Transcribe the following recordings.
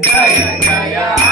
Jaya Jaya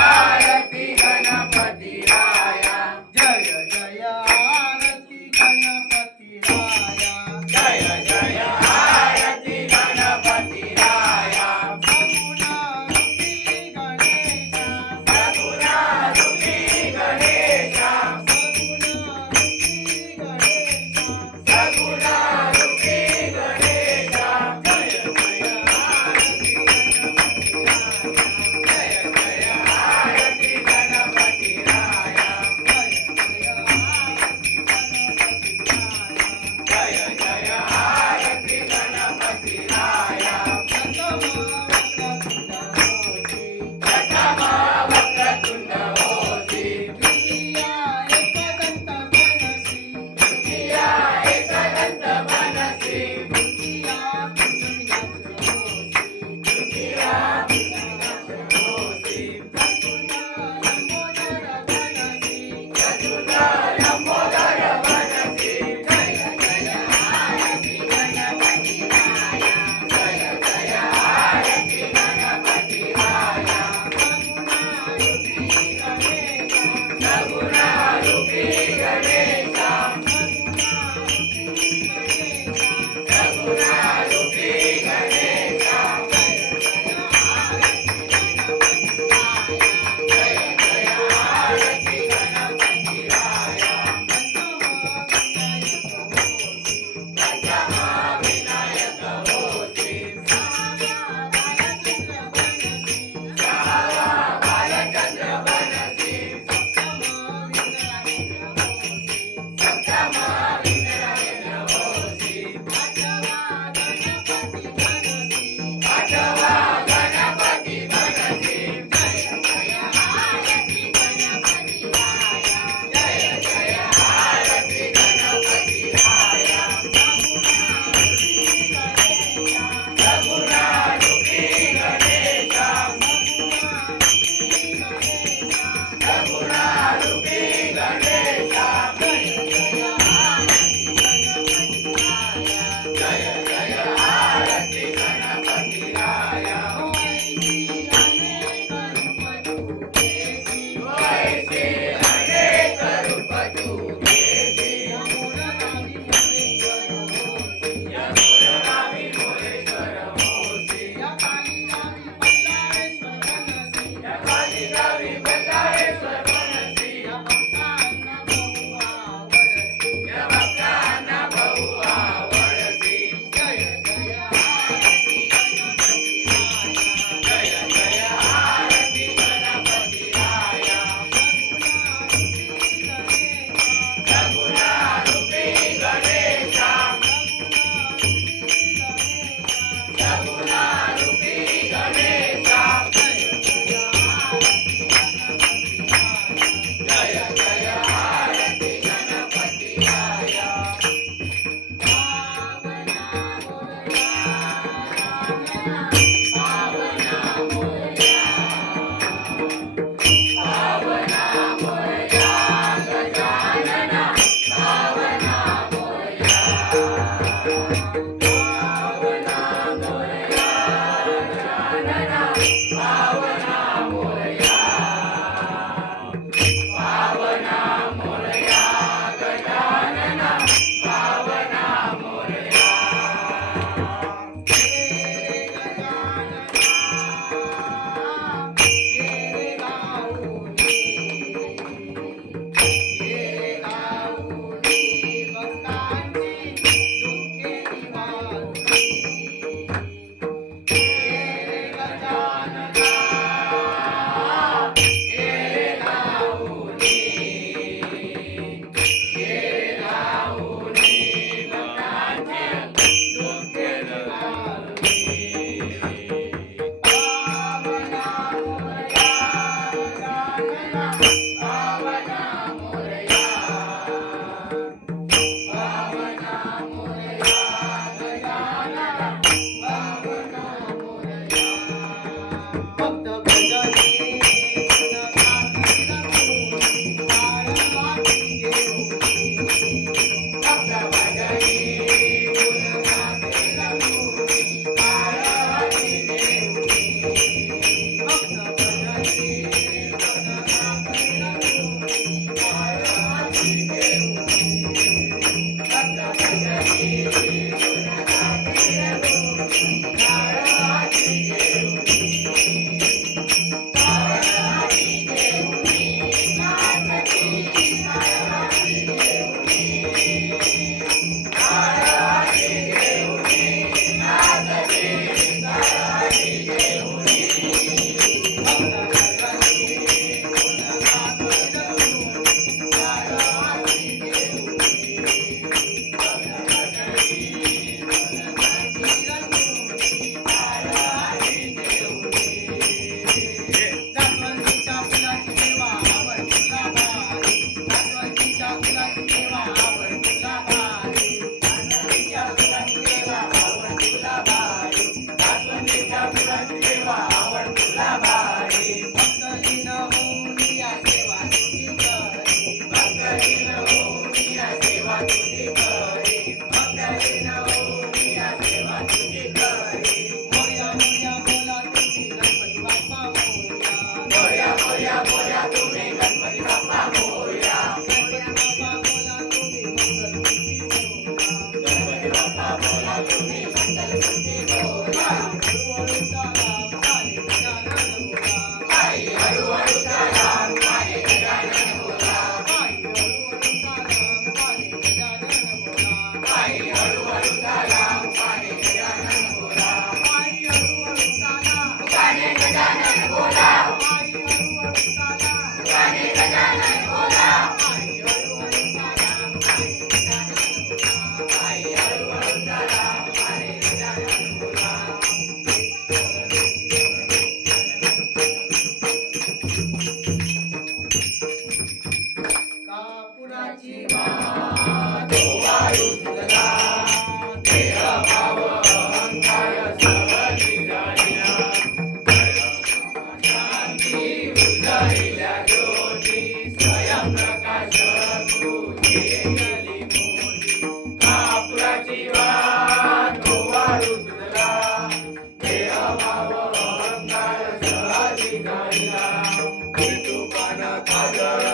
cagada.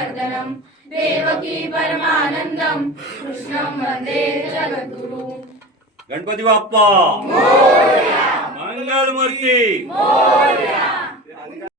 वर्धनम Devaki परमानंदम Krishnam Vande Jagadguru Ganpati Bappa Mangal Murthy